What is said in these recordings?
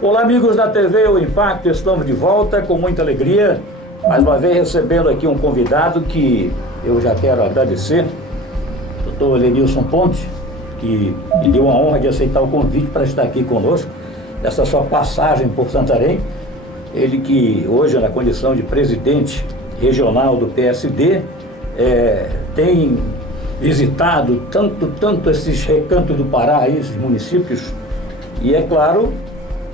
Olá, amigos da TV O Impacto, estamos de volta com muita alegria, mais uma vez recebendo aqui um convidado que eu já quero agradecer, Dr. Elenilson Pontes, que me deu a honra de aceitar o convite para estar aqui conosco, essa sua passagem por Santarém. Ele que hoje, na condição de presidente regional do PSD, tem visitado tanto esses recantos do Pará, esses municípios, e é claro,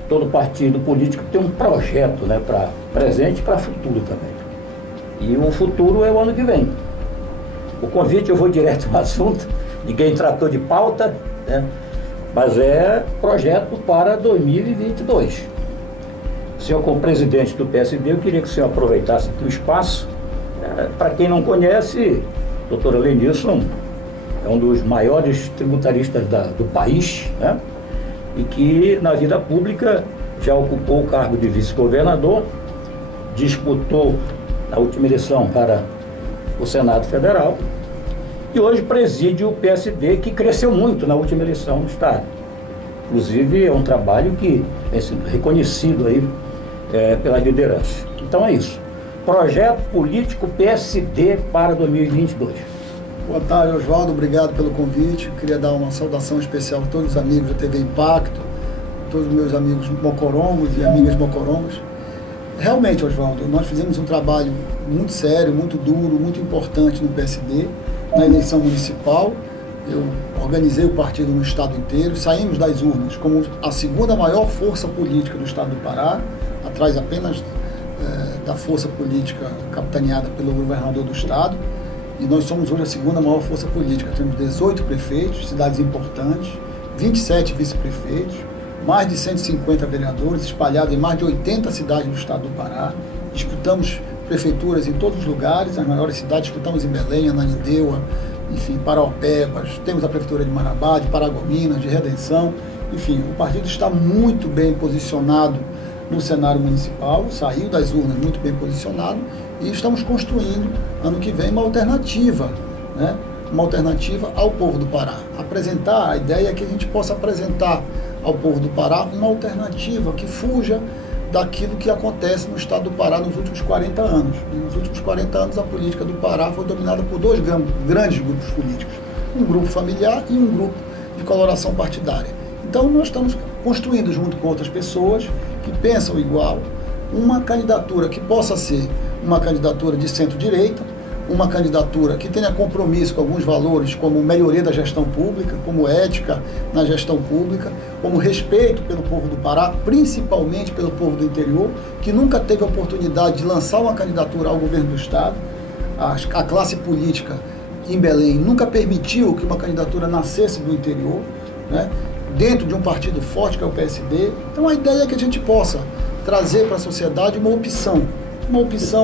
todo partido político tem um projeto, né, para presente e para futuro também. E o futuro é o ano que vem. O convite, eu vou direto ao assunto, ninguém tratou de pauta, né, mas é projeto para 2022. O senhor, como presidente do PSD, eu queria que o senhor aproveitasse aqui o espaço. Para quem não conhece, o doutor Elenilson é um dos maiores tributaristas do país, né? E que na vida pública já ocupou o cargo de vice-governador, disputou na última eleição para o Senado Federal e hoje preside o PSD, que cresceu muito na última eleição no Estado. Inclusive é um trabalho que é reconhecido aí pela liderança. Então é isso. Projeto político PSD para 2022. Boa tarde, Oswaldo. Obrigado pelo convite. Queria dar uma saudação especial a todos os amigos da TV Impacto, todos os meus amigos mocorongos e amigas mocorongos. Realmente, Oswaldo, nós fizemos um trabalho muito sério, muito duro, muito importante no PSD, na eleição municipal. Eu organizei o partido no estado inteiro, saímos das urnas como a segunda maior força política do estado do Pará, atrás apenas da força política capitaneada pelo governador do estado. E nós somos hoje a segunda maior força política. Temos 18 prefeitos, cidades importantes, 27 vice-prefeitos, mais de 150 vereadores espalhados em mais de 80 cidades do estado do Pará. Disputamos prefeituras em todos os lugares, as maiores cidades, disputamos em Belém, Ananindeua, enfim, Paraopebas, temos a prefeitura de Marabá, de Paragominas, de Redenção. Enfim, o partido está muito bem posicionado no cenário municipal, saiu das urnas muito bem posicionado e estamos construindo, ano que vem, uma alternativa, né? Uma alternativa ao povo do Pará. A ideia é que a gente possa apresentar ao povo do Pará uma alternativa que fuja daquilo que acontece no estado do Pará nos últimos 40 anos. Nos últimos 40 anos, a política do Pará foi dominada por dois grandes grupos políticos, um grupo familiar e um grupo de coloração partidária. Então, nós estamos construindo, junto com outras pessoas que pensam igual, uma candidatura que possa ser uma candidatura de centro-direita, uma candidatura que tenha compromisso com alguns valores, como melhoria da gestão pública, como ética na gestão pública, como respeito pelo povo do Pará, principalmente pelo povo do interior, que nunca teve a oportunidade de lançar uma candidatura ao governo do Estado. A classe política em Belém nunca permitiu que uma candidatura nascesse do interior, né, dentro de um partido forte que é o PSD. Então a ideia é que a gente possa trazer para a sociedade uma opção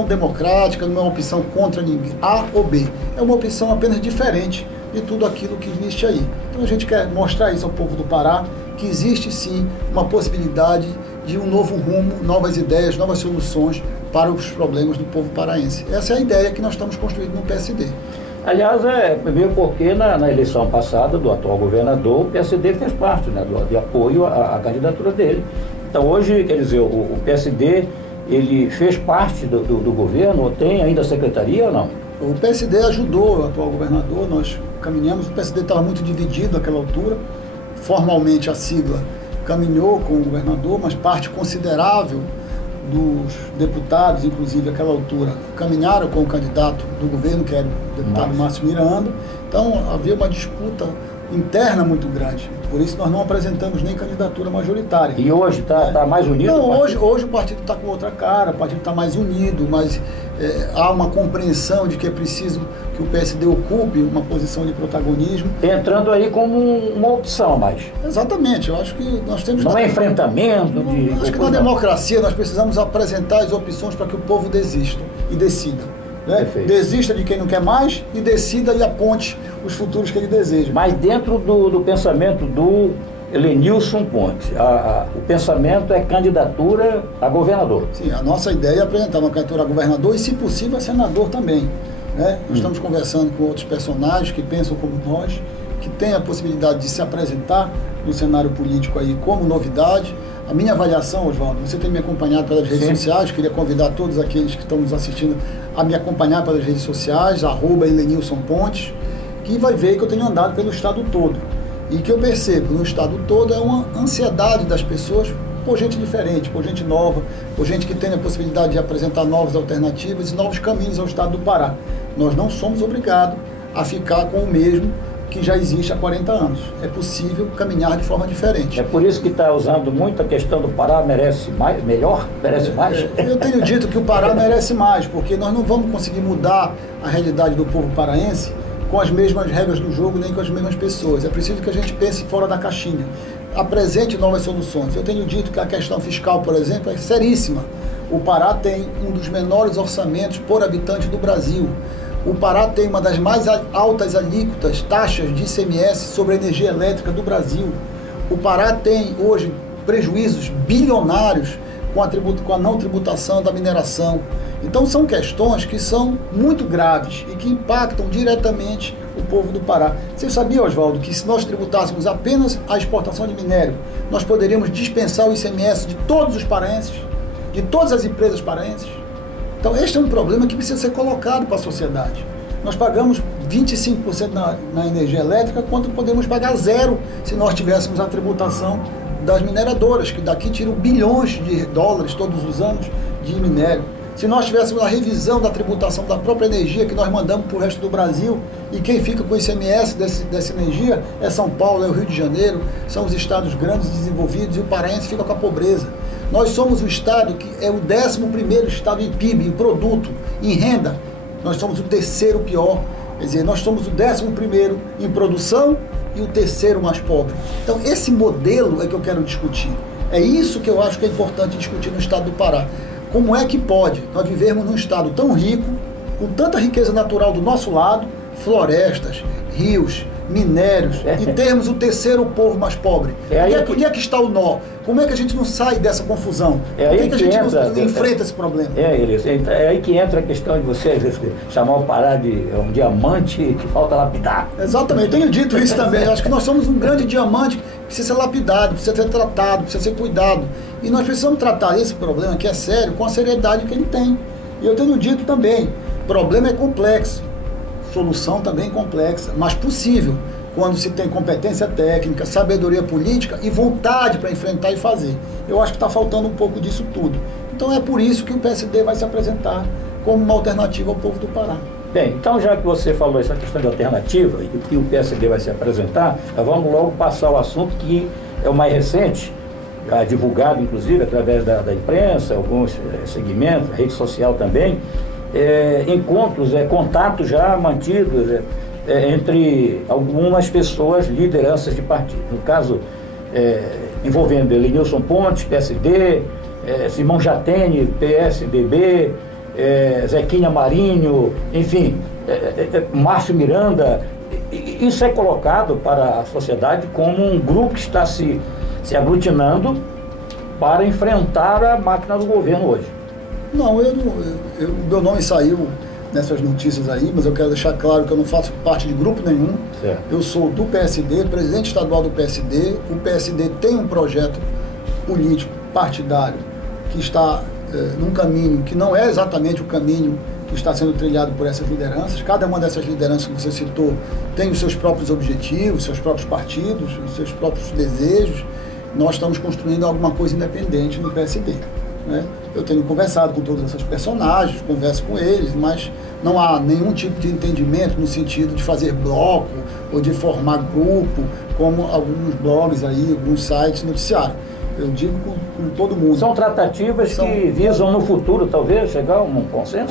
democrática, não é uma opção contra ninguém, A ou B, é uma opção apenas diferente de tudo aquilo que existe aí. Então a gente quer mostrar isso ao povo do Pará, que existe sim uma possibilidade de um novo rumo, novas ideias, novas soluções para os problemas do povo paraense. Essa é a ideia que nós estamos construindo no PSD. Aliás, primeiro porque na eleição passada do atual governador, o PSD fez parte, né, de apoio à candidatura dele. Então hoje, quer dizer, o PSD, ele fez parte do governo, ou tem ainda a secretaria ou não? O PSD ajudou o atual governador, nós caminhamos, o PSD estava muito dividido naquela altura, formalmente a sigla caminhou com o governador, mas parte considerável dos deputados, inclusive àquela altura, caminharam com o candidato do governo, que era o deputado Márcio Miranda. Então havia uma disputa interna muito grande, por isso nós não apresentamos nem candidatura majoritária. E hoje está mais unido? Não, hoje o partido está com outra cara, o partido está mais unido, mas há uma compreensão de que é preciso que o PSD ocupe uma posição de protagonismo. Entrando aí como uma opção mais. Exatamente, eu acho que nós temos... Não é enfrentamento de... Acho que na democracia nós precisamos apresentar as opções para que o povo desista e decida. Né? Desista de quem não quer mais e decida e aponte os futuros que ele deseja. Mas dentro do pensamento do Elenilson Pontes, o pensamento é candidatura a governador. Sim, a nossa ideia é apresentar uma candidatura a governador e, se possível, a senador também. Né? Nós estamos conversando com outros personagens que pensam como nós, que têm a possibilidade de se apresentar no cenário político aí como novidade. A minha avaliação, Oswaldo, você tem me acompanhado pelas redes sociais, queria convidar todos aqueles que estão nos assistindo a me acompanhar pelas redes sociais, @Helenilson_Pontes, que vai ver que eu tenho andado pelo estado todo. E que eu percebo no estado todo é uma ansiedade das pessoas por gente diferente, por gente nova, por gente que tem a possibilidade de apresentar novas alternativas e novos caminhos ao estado do Pará. Nós não somos obrigados a ficar com o mesmo que já existe há 40 anos. É possível caminhar de forma diferente. É por isso que está usando muito a questão do Pará merece mais, melhor, merece mais? Eu tenho dito que o Pará merece mais, porque nós não vamos conseguir mudar a realidade do povo paraense com as mesmas regras do jogo, nem com as mesmas pessoas. É preciso que a gente pense fora da caixinha, apresente novas soluções. Eu tenho dito que a questão fiscal, por exemplo, é seríssima. O Pará tem um dos menores orçamentos por habitante do Brasil. O Pará tem uma das mais altas alíquotas, taxas de ICMS sobre a energia elétrica do Brasil. O Pará tem hoje prejuízos bilionários com a não tributação da mineração. Então são questões que são muito graves e que impactam diretamente o povo do Pará. Você sabia, Oswaldo, que se nós tributássemos apenas a exportação de minério, nós poderíamos dispensar o ICMS de todos os paraenses, de todas as empresas paraenses? Então este é um problema que precisa ser colocado para a sociedade. Nós pagamos 25% na energia elétrica, quando podemos pagar zero se nós tivéssemos a tributação das mineradoras, que daqui tiram bilhões de dólares todos os anos de minério. Se nós tivéssemos a revisão da tributação da própria energia que nós mandamos para o resto do Brasil, e quem fica com o ICMS dessa energia é São Paulo, é o Rio de Janeiro, são os estados grandes desenvolvidos, e o paraense fica com a pobreza. Nós somos o estado que é o 11º estado em PIB, em produto, em renda. Nós somos o terceiro pior. Quer dizer, nós somos o 11º em produção e o terceiro mais pobre. Então, esse modelo é que eu quero discutir. É isso que eu acho que é importante discutir no estado do Pará. Como é que pode nós vivermos num estado tão rico, com tanta riqueza natural do nosso lado, florestas, rios, minérios, e termos o terceiro povo mais pobre? Onde é que está o nó? Como é que a gente não sai dessa confusão? Por que a gente não enfrenta esse problema? É aí que entra a questão de você, às vezes, chamar o Pará de um diamante que falta lapidar. Exatamente, eu tenho dito isso também. Eu acho que nós somos um grande diamante que precisa ser lapidado, precisa ser tratado, precisa ser cuidado. E nós precisamos tratar esse problema, que é sério, com a seriedade que ele tem. E eu tenho dito também, o problema é complexo, solução também complexa, mas possível, quando se tem competência técnica, sabedoria política e vontade para enfrentar e fazer. Eu acho que está faltando um pouco disso tudo. Então é por isso que o PSD vai se apresentar como uma alternativa ao povo do Pará. Bem, então já que você falou essa questão de alternativa e que o PSD vai se apresentar, vamos logo passar o assunto que é o mais recente, divulgado inclusive através da imprensa, alguns segmentos, rede social também, encontros, contatos já mantidos entre algumas pessoas, lideranças de partido. No caso, envolvendo Helenilson Pontes, PSD, Simão Jatene, PSDB, Zequinha Marinho, enfim, Márcio Miranda. Isso é colocado para a sociedade como um grupo que está se aglutinando para enfrentar a máquina do governo hoje. Não, meu nome saiu nessas notícias aí, mas eu quero deixar claro que eu não faço parte de grupo nenhum. Certo. Eu sou do PSD, presidente estadual do PSD. O PSD tem um projeto político partidário que está num caminho que não é exatamente o caminho que está sendo trilhado por essas lideranças. Cada uma dessas lideranças que você citou tem os seus próprios objetivos, seus próprios partidos, os seus próprios desejos. Nós estamos construindo alguma coisa independente no PSD. Né? Eu tenho conversado com todos esses personagens, converso com eles, mas não há nenhum tipo de entendimento no sentido de fazer bloco ou de formar grupo, como alguns blogs aí, alguns sites noticiaram. Eu digo com todo mundo. São tratativas que visam no futuro, talvez, chegar a um consenso?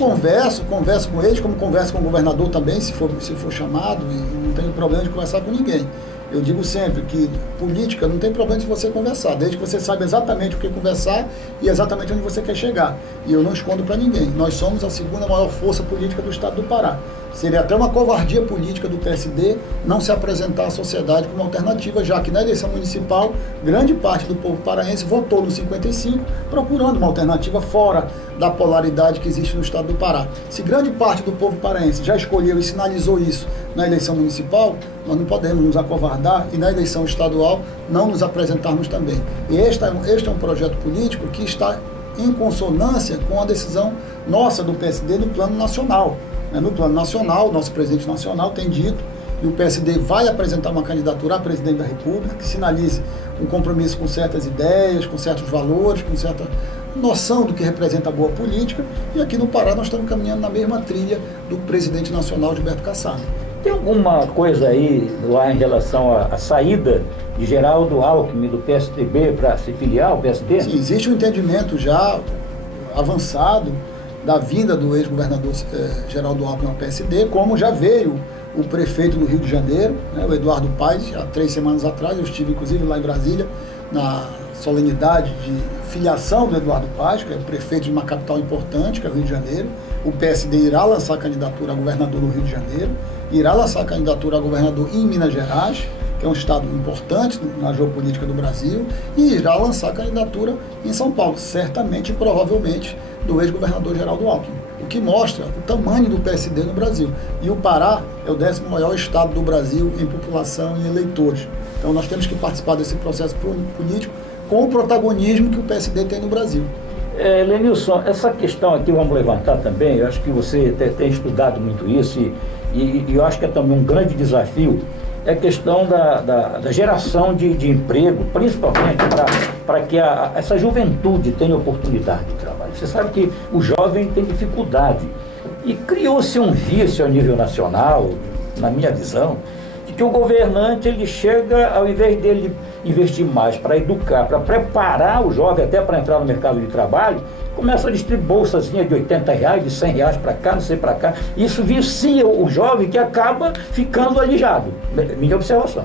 Converso com eles, como converso com o governador também, se for chamado, e não tenho problema de conversar com ninguém. Eu digo sempre que política não tem problema de você conversar, desde que você saiba exatamente o que conversar e exatamente onde você quer chegar. E eu não escondo para ninguém. Nós somos a segunda maior força política do estado do Pará. Seria até uma covardia política do PSD não se apresentar à sociedade como alternativa, já que na eleição municipal, grande parte do povo paraense votou no 55, procurando uma alternativa fora da polaridade que existe no estado do Pará. Se grande parte do povo paraense já escolheu e sinalizou isso na eleição municipal, nós não podemos nos acovardar e na eleição estadual não nos apresentarmos também. E este é um projeto político que está em consonância com a decisão nossa do PSD no plano nacional. No plano nacional, nosso presidente nacional tem dito, e o PSD vai apresentar uma candidatura a presidente da República que sinalize um compromisso com certas ideias, com certos valores, com certa noção do que representa a boa política, e aqui no Pará nós estamos caminhando na mesma trilha do presidente nacional, Gilberto Kassab. Tem alguma coisa aí lá em relação à saída de Geraldo Alckmin do PSDB para se filiar ao PSD? Sim, existe um entendimento já avançado da vinda do ex-governador Geraldo Alckmin ao PSD, como já veio o prefeito do Rio de Janeiro, o Eduardo Paes, há 3 semanas atrás. Eu estive inclusive lá em Brasília na solenidade de filiação do Eduardo Paes, que é o prefeito de uma capital importante, que é o Rio de Janeiro. O PSD irá lançar candidatura a governador no Rio de Janeiro, irá lançar candidatura a governador em Minas Gerais, que é um estado importante na geopolítica do Brasil, e irá lançar candidatura em São Paulo, certamente e provavelmente do ex-governador Geraldo Alckmin, o que mostra o tamanho do PSD no Brasil. E o Pará é o 10º maior estado do Brasil em população e eleitores. Então nós temos que participar desse processo político com o protagonismo que o PSD tem no Brasil. Lenilson, essa questão aqui vamos levantar também. Eu acho que você tem estudado muito isso e eu acho que é também um grande desafio, é a questão da geração de emprego, principalmente para que essa juventude tenha oportunidade de trabalho. Você sabe que o jovem tem dificuldade e criou-se um vício a nível nacional, na minha visão, de que o governante ele chega, ao invés dele investir mais para educar, para preparar o jovem até para entrar no mercado de trabalho, começa a distribuir bolsazinha de R$80, de R$100 para cá, não sei para cá. Isso vicia o jovem que acaba ficando alijado. Minha observação.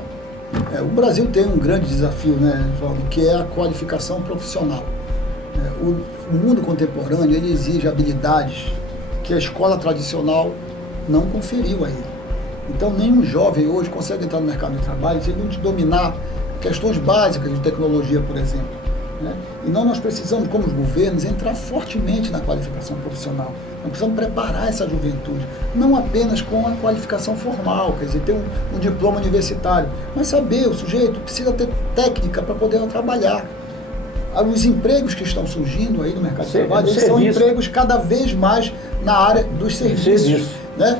O Brasil tem um grande desafio, João, que é a qualificação profissional. O mundo contemporâneo ele exige habilidades que a escola tradicional não conferiu a ele. Então, nenhum jovem hoje consegue entrar no mercado de trabalho se ele não dominar questões básicas de tecnologia, por exemplo. E nós precisamos, como governos, entrar fortemente na qualificação profissional. Nós precisamos preparar essa juventude, não apenas com a qualificação formal, quer dizer, ter um diploma universitário, mas saber, o sujeito precisa ter técnica para poder trabalhar. Os empregos que estão surgindo aí no mercado de trabalho, eles são empregos cada vez mais na área dos serviços.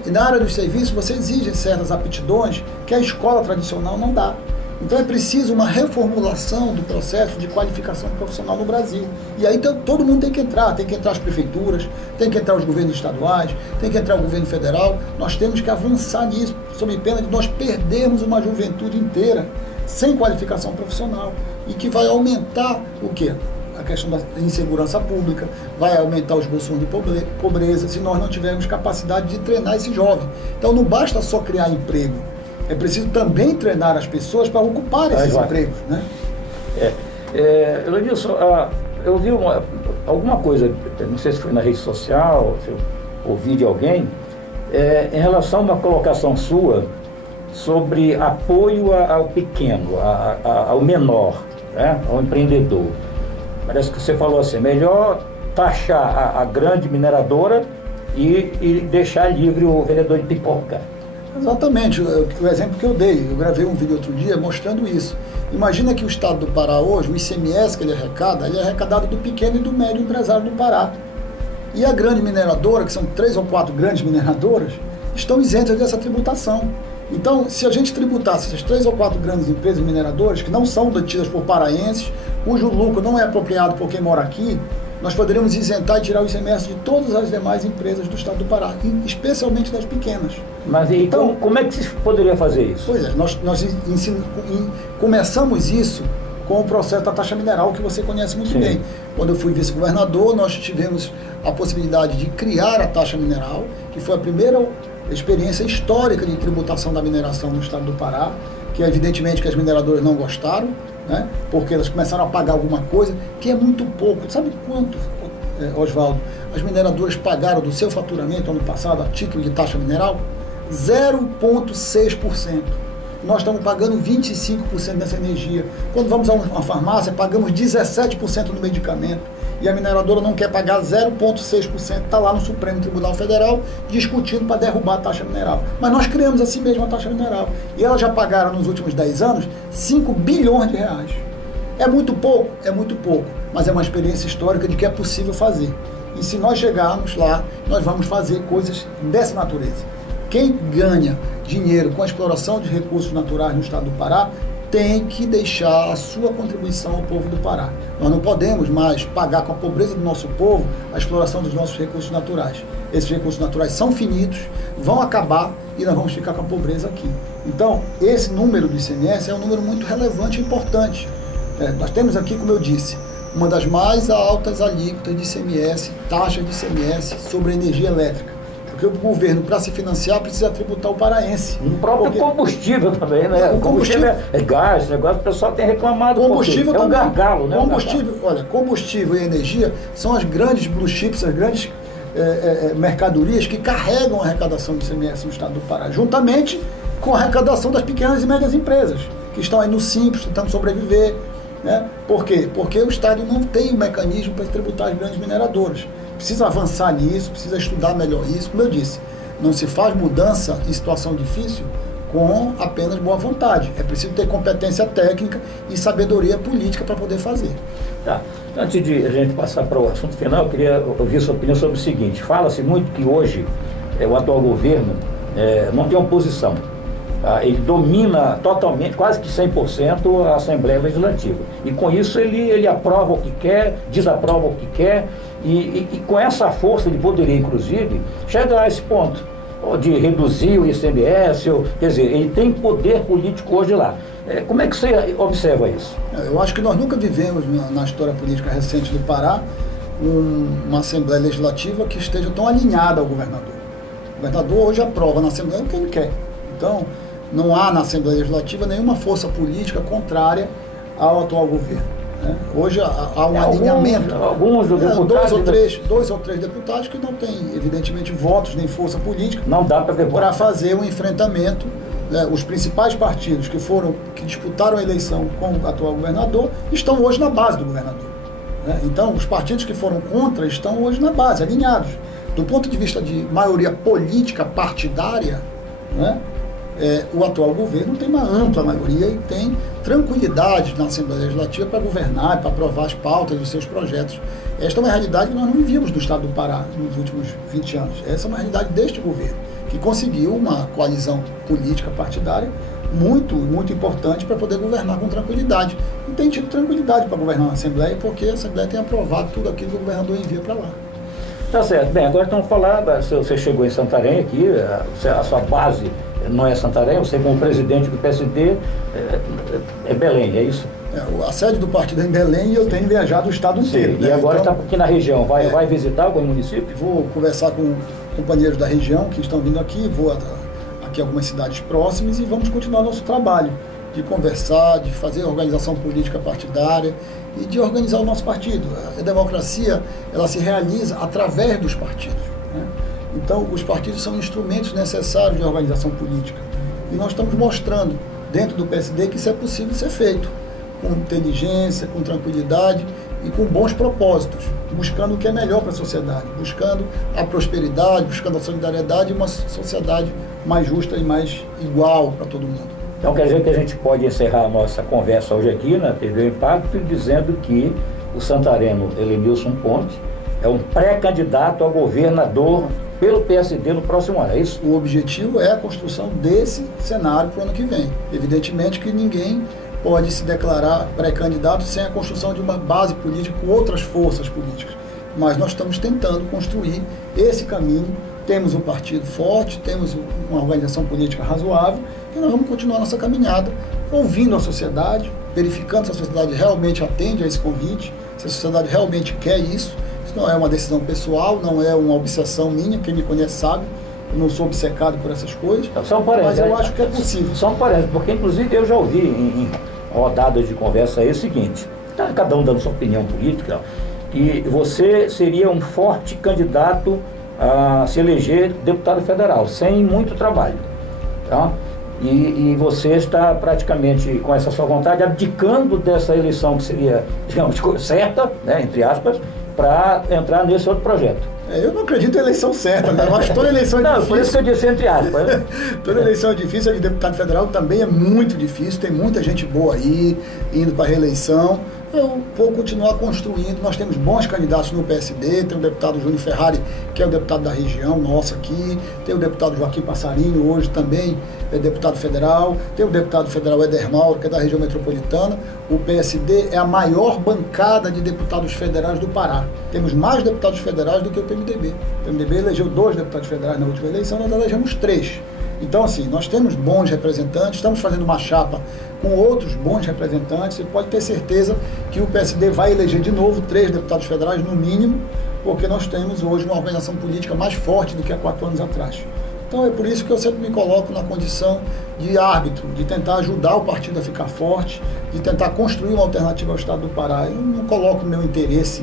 E na área dos serviços você exige certas aptidões que a escola tradicional não dá. Então é preciso uma reformulação do processo de qualificação profissional no Brasil. E aí todo mundo tem que entrar as prefeituras, tem que entrar os governos estaduais, tem que entrar o governo federal. Nós temos que avançar nisso, sob pena de nós perdermos uma juventude inteira sem qualificação profissional e que vai aumentar o quê? A questão da insegurança pública, vai aumentar os bolsões de pobreza se nós não tivermos capacidade de treinar esse jovem. Então não basta só criar emprego, é preciso também treinar as pessoas para ocupar esses empregos, Lenilson, eu vi alguma coisa, não sei se foi na rede social, se eu ouvi de alguém, em relação a uma colocação sua sobre apoio ao pequeno, ao menor, ao empreendedor. Parece que você falou assim, melhor taxar a grande mineradora e deixar livre o vendedor de pipoca. Exatamente, o exemplo que eu dei, eu gravei um vídeo outro dia mostrando isso. Imagina que o estado do Pará hoje, o ICMS que ele é arrecadado do pequeno e do médio empresário do Pará. E a grande mineradora, que são 3 ou 4 grandes mineradoras, estão isentas dessa tributação. Então, se a gente tributasse essas 3 ou 4 grandes empresas mineradoras, que não são detidas por paraenses, cujo lucro não é apropriado por quem mora aqui, nós poderíamos isentar e tirar o ICMS de todas as demais empresas do estado do Pará, especialmente das pequenas. Mas então, como é que se poderia fazer isso? Pois é, nós começamos isso com o processo da taxa mineral, que você conhece muito bem. Quando eu fui vice-governador, nós tivemos a possibilidade de criar a taxa mineral, que foi a primeira experiência histórica de tributação da mineração no estado do Pará, que evidentemente que as mineradoras não gostaram, porque elas começaram a pagar alguma coisa, que é muito pouco. Sabe quanto, Oswaldo, as mineradoras pagaram do seu faturamento ano passado a título de taxa mineral? 0,6%. nós estamos pagando 25% dessa energia. Quando vamos a uma farmácia, pagamos 17% no medicamento. E a mineradora não quer pagar 0,6%, está lá no Supremo Tribunal Federal discutindo para derrubar a taxa mineral. Mas nós criamos assim mesmo a taxa mineral. E elas já pagaram nos últimos 10 anos 5 bilhões de reais. É muito pouco? É muito pouco. Mas é uma experiência histórica de que é possível fazer. E se nós chegarmos lá, nós vamos fazer coisas dessa natureza. Quem ganha dinheiro com a exploração de recursos naturais no estado do Pará tem que deixar a sua contribuição ao povo do Pará. Nós não podemos mais pagar com a pobreza do nosso povo a exploração dos nossos recursos naturais. Esses recursos naturais são finitos, vão acabar e nós vamos ficar com a pobreza aqui. Então, esse número do ICMS é um número muito relevante e importante. Nós temos aqui, como eu disse, uma das mais altas alíquotas de ICMS, taxas de ICMS sobre a energia elétrica. Porque o governo, para se financiar, precisa tributar o paraense. O próprio combustível também, né? O combustível é gás, negócio, o pessoal tem reclamado. Combustível também. É um gargalo, né? Combustível, olha, combustível e energia são as grandes blue chips, as grandes mercadorias que carregam a arrecadação do ICMS no estado do Pará, juntamente com a arrecadação das pequenas e médias empresas, que estão aí no Simples, tentando sobreviver. Né? Por quê? Porque o Estado não tem um mecanismo para tributar as grandes mineradoras. Precisa avançar nisso, precisa estudar melhor isso. Como eu disse, não se faz mudança em situação difícil com apenas boa vontade. É preciso ter competência técnica e sabedoria política para poder fazer. Tá. Antes de a gente passar para o assunto final, eu queria ouvir sua opinião sobre o seguinte. Fala-se muito que hoje o atual governo não tem oposição. Ele domina totalmente, quase que 100%, a Assembleia Legislativa. E com isso ele aprova o que quer, desaprova o que quer, e com essa força ele poderia, inclusive, chegar a esse ponto de reduzir o ICMS, quer dizer, ele tem poder político hoje lá. Como é que você observa isso? Eu acho que nós nunca vivemos na história política recente do Pará uma Assembleia Legislativa que esteja tão alinhada ao governador. O governador hoje aprova na Assembleia o que ele quer. Então, não há na Assembleia Legislativa nenhuma força política contrária ao atual governo. Né? Hoje há um alinhamento. Alguns deputados... Dois ou três deputados que não têm, evidentemente, votos nem força política não dá para fazer um enfrentamento. Né? Os principais partidos que disputaram a eleição com o atual governador estão hoje na base do governador. Né? Então, os partidos que foram contra estão hoje na base, alinhados. Do ponto de vista de maioria política partidária, né? O atual governo tem uma ampla maioria e tem tranquilidade na Assembleia Legislativa para governar, para aprovar as pautas dos seus projetos. Esta é uma realidade que nós não vivíamos no estado do Pará nos últimos 20 anos. Essa é uma realidade deste governo, que conseguiu uma coalizão política partidária muito, muito importante para poder governar com tranquilidade. E tem tido tranquilidade para governar na Assembleia, porque a Assembleia tem aprovado tudo aquilo que o governador envia para lá. Tá certo. Bem, agora estamos falando, você chegou em Santarém aqui, a sua base não é Santarém, você como presidente do PSD é Belém, é isso? A sede do partido é em Belém e eu tenho viajado o estado inteiro. E agora está aqui na região, vai visitar algum município? Vou conversar com companheiros da região que estão vindo aqui, vou aqui a algumas cidades próximas e vamos continuar nosso trabalho de conversar, de fazer organização política partidária e de organizar o nosso partido. A democracia, ela se realiza através dos partidos, né? Então, os partidos são instrumentos necessários de organização política. E nós estamos mostrando, dentro do PSD, que isso é possível ser feito, com inteligência, com tranquilidade e com bons propósitos, buscando o que é melhor para a sociedade, buscando a prosperidade, buscando a solidariedade e uma sociedade mais justa e mais igual para todo mundo. Então, quer dizer que a gente pode encerrar a nossa conversa hoje aqui na TV Impacto dizendo que o santareno Helenilson Ponte é um pré-candidato a governador pelo PSD no próximo ano, é isso? O objetivo é a construção desse cenário para o ano que vem. Evidentemente que ninguém pode se declarar pré-candidato sem a construção de uma base política com outras forças políticas. Mas nós estamos tentando construir esse caminho. Temos um partido forte, temos uma organização política razoável e nós vamos continuar nossa caminhada, ouvindo a sociedade, verificando se a sociedade realmente atende a esse convite, se a sociedade realmente quer isso. Não é uma decisão pessoal, não é uma obsessão minha, quem me conhece sabe, eu não sou obcecado por essas coisas, mas eu acho que é possível. Só um parênteses, porque inclusive eu já ouvi em rodadas de conversa aí o seguinte, cada um dando sua opinião política, que você seria um forte candidato a se eleger deputado federal, sem muito trabalho. Tá? E você está praticamente, com essa sua vontade, abdicando dessa eleição que seria, digamos, certa, né, entre aspas, para entrar nesse outro projeto. Eu não acredito em eleição certa, né? Eu acho que toda eleição é difícil. Não, por isso que eu disse entre aspas. Né? Toda eleição é difícil, a de deputado federal também é muito difícil, tem muita gente boa aí, indo para a reeleição. Eu vou continuar construindo, nós temos bons candidatos no PSD, tem o deputado Júnior Ferrari, que é o deputado da região nossa aqui, tem o deputado Joaquim Passarinho, hoje também é deputado federal, tem o deputado federal Éder Mauro, que é da região metropolitana. O PSD é a maior bancada de deputados federais do Pará. Temos mais deputados federais do que o PMDB. O PMDB elegeu 2 deputados federais na última eleição, nós elegemos 3. Então, assim, nós temos bons representantes, estamos fazendo uma chapa com outros bons representantes, e pode ter certeza que o PSD vai eleger de novo 3 deputados federais, no mínimo, porque nós temos hoje uma organização política mais forte do que há 4 anos atrás. Então, é por isso que eu sempre me coloco na condição de árbitro, de tentar ajudar o partido a ficar forte, de tentar construir uma alternativa ao Estado do Pará. Eu não coloco o meu interesse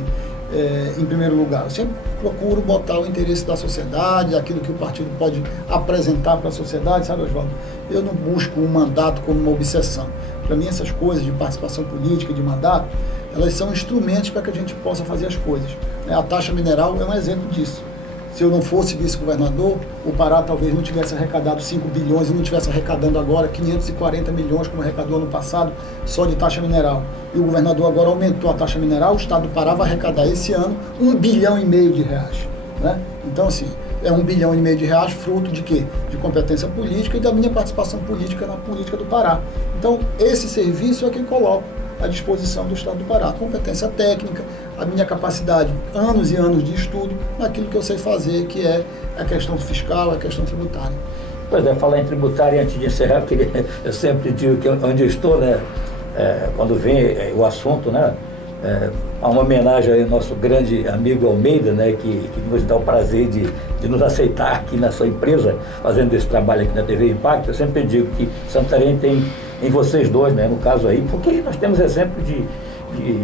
em primeiro lugar. Eu sempre procuro botar o interesse da sociedade, aquilo que o partido pode apresentar para a sociedade, sabe, Oswaldo? Eu não busco um mandato como uma obsessão. Para mim, essas coisas de participação política, de mandato, elas são instrumentos para que a gente possa fazer as coisas. A taxa mineral é um exemplo disso. Se eu não fosse vice-governador, o Pará talvez não tivesse arrecadado 5 bilhões e não estivesse arrecadando agora 540 milhões, como arrecadou ano passado, só de taxa mineral. E o governador agora aumentou a taxa mineral, o Estado do Pará vai arrecadar esse ano 1,5 bilhão de reais. Né? Então, assim, é 1,5 bilhão de reais fruto de quê? De competência política e da minha participação política na política do Pará. Então, esse serviço é que eu coloco à disposição do Estado do Pará. A competência técnica, a minha capacidade, anos e anos de estudo, naquilo que eu sei fazer, que é a questão fiscal, a questão tributária. Pois é, falar em tributária, antes de encerrar, porque eu sempre digo que onde eu estou, né, quando vem o assunto, né, há uma homenagem ao nosso grande amigo Almeida, né, que nos dá o prazer de nos aceitar aqui na sua empresa, fazendo esse trabalho aqui na TV Impacto. Eu sempre digo que Santarém tem em vocês dois, né, no caso aí, porque nós temos exemplo de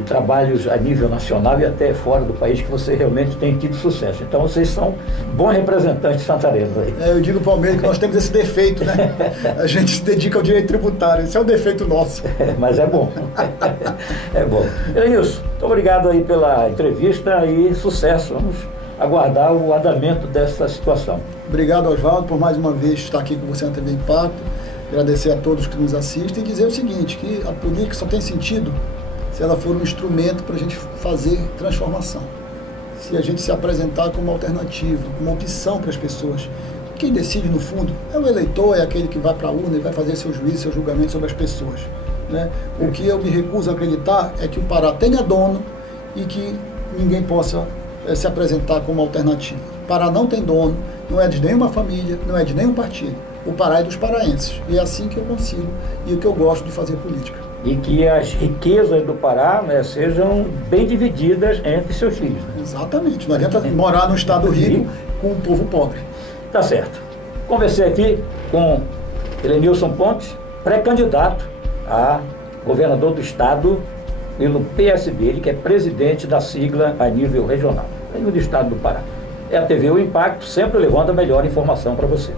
trabalhos a nível nacional e até fora do país que você realmente tem tido sucesso. Então vocês são bons representantes santarenos aí. Eu digo para o Almeida que nós temos esse defeito, né? A gente se dedica ao direito tributário, esse é um defeito nosso. Mas é bom. É bom. Elenilson, muito obrigado aí pela entrevista e sucesso. Vamos aguardar o andamento dessa situação. Obrigado, Oswaldo, por mais uma vez estar aqui com você na TV Impacto. Agradecer a todos que nos assistem e dizer o seguinte, que a política só tem sentido se ela for um instrumento para a gente fazer transformação. Se a gente se apresentar como alternativa, como opção para as pessoas. Quem decide, no fundo, é o eleitor, é aquele que vai para a urna e vai fazer seu juízo, seu julgamento sobre as pessoas. Né? O que eu me recuso a acreditar é que o Pará tenha dono e que ninguém possa se apresentar como alternativa. O Pará não tem dono, não é de nenhuma família, não é de nenhum partido. O Pará é dos paraenses. E é assim que eu consigo e o que eu gosto de fazer política. E que as riquezas do Pará, né, sejam bem divididas entre seus filhos. Né? Exatamente. Não adianta morar no estado rico com o povo pobre. Tá certo. Conversei aqui com Elenilson Pontes, pré-candidato a governador do estado pelo PSB, ele que é presidente da sigla a nível regional, a nível do estado do Pará. É a TV O Impacto, sempre levando a melhor informação para você.